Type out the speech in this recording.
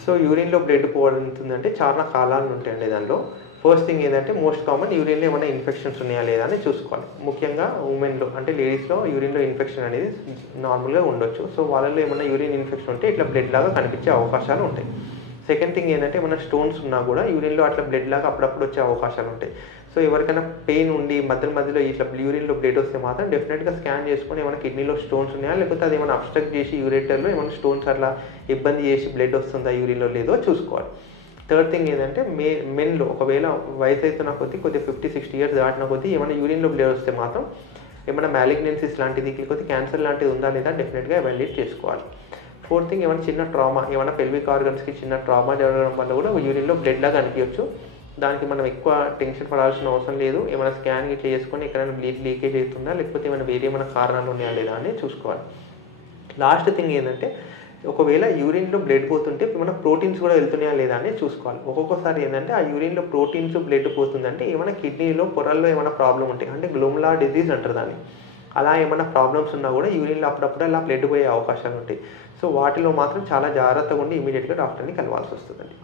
So యూరిన్‌లో blood పోవడంతుందంటే చాలా కారణాలు ఉంటాయండి దానిలో. ఫస్ట్ థింగ్ ఏందంటే మోస్ట్ కామన్ యూరిన్‌లో ఏమైనా ఇన్ఫెక్షన్స్ ఉన్నాయా లేదా అని చూసుకోవాలి. ముఖ్యంగా వుమెన్‌లో అంటే లేడీస్‌లో యూరిన్‌లో ఇన్ఫెక్షన్ అనేది నార్మల్‌గా ఉండొచ్చు. సో వాళ్ళలో ఏమన్నా యూరిన్ ఇన్ఫెక్షన్ ఉంటే ఇట్లా బ్లడ్ లాగా కనిపించే అవకాశాలు ఉంటాయి. సెకండ్ థింగ్ ఏంటంటే ఏమన్నా స్టోన్స్ ఉన్నా కూడా యూరిన్‌లో అట్లా బ్లడ్ లాగా అప్పుడప్పుడు వచ్చే అవకాశాలు ఉంటాయి. సో ఎవరికైనా పెయిన్ ఉండి మధ్యలో ఇట్లా యూరిన్‌లో బ్లడ్ వస్తే మాత్రం డెఫినిట్‌గా స్కాన్ చేసుకొని ఏమైనా కిడ్నీలో స్టోన్స్ ఉన్నాయా? లేకపోతే అది ఏమైనా అబ్స్ట్రక్ట్ చేసి యూరేటర్‌లో ఏమైనా స్టోన్స్ అట్లా ఇబ్బంది చేసి బ్లడ్ వస్తుందా యూరిన్‌లో లేదో చూసుకోవాలి. థర్డ్ థింగ్ ఏంటంటే మెన్‌లో ఒకవేళ వయసు అయితున్న కొద్దిగా 50, 60 ఇయర్స్ దాటిన కొద్దీ ఏమైనా యూరిన్‌లో బ్లడ్ వస్తే మాత్రం ఏమైనా మాలిగ్నెన్సీస్ లాంటిది లేకపోతే క్యాన్సర్ లాంటిది ఉందా లేదా డెఫినిట్‌గా ఎవాల్యుయేట్ చేసుకోవాలి. ఫోర్త్ థింగ్ ఏమైనా చిన్న ట్రామా ఏమైనా పెల్విక్ ఆర్గన్స్‌కి చిన్న ట్రామా జరగడం వల్ల కూడా యూరిన్‌లో బ్లడ్ లాగా అనిపించచ్చు. దానికి మనం ఎక్కువ టెన్షన్ పడాల్సిన అవసరం లేదు. ఏమైనా స్కాన్ ఇట్లా చేసుకొని ఎక్కడైనా లీకేజ్ అవుతుందా? లేకపోతే ఏమైనా కారణాలు ఉన్నాయా లేదా అని చూసుకోవాలి. లాస్ట్ థింగ్ ఏంటంటే ఒకవేళ యూరిన్‌లో బ్లడ్ పోతుంటే ఏమైనా ప్రోటీన్స్ కూడా వెళ్తున్నాయా లేదా అని చూసుకోవాలి. ఒక్కొక్కసారి ఏంటంటే ఆ యూరిన్‌లో ప్రోటీన్స్ బ్లడ్ పోతుందంటే ఏమైనా కిడ్నీలో పొరల్లో ఏమైనా ప్రాబ్లమ్ ఉంటాయి. అంటే గ్లోమెరులార్ డిసీజ్ అంటారు దాన్ని. అలా ఏమైనా ప్రాబ్లమ్స్ ఉన్నా కూడా యూరిన్‌లో అప్పుడప్పుడు అలా బ్లడ్ పోయే అవకాశాలు ఉంటాయి. సో వాటిలో మాత్రం చాలా జాగ్రత్తగా ఉండి ఇమ్మీడియేట్‌గా డాక్టర్‌ని కలవాల్సి వస్తుందండి.